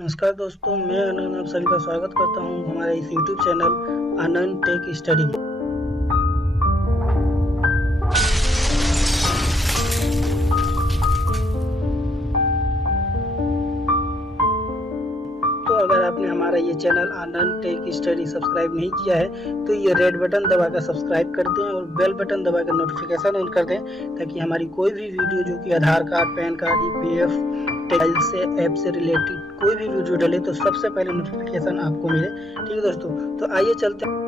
नमस्कार दोस्तों, मैं आनंद आप सभी का स्वागत करता हूं हमारे इस YouTube चैनल आनंद टेक स्टडी में। तो अगर आपने हमारा ये चैनल आनंद टेक स्टडी सब्सक्राइब नहीं किया है तो ये रेड बटन दबाकर सब्सक्राइब कर दें और बेल बटन दबाकर नोटिफिकेशन ऑन कर दें, ताकि हमारी कोई भी वीडियो जो कि Aadhaar card, PAN card, EPF, textile से ऐप से रिलेटेड कोई भी वीडियो डले तो सबसे पहले नोटिफिकेशन आपको मिले। ठीक है दोस्तों, तो आइए चलते हैं।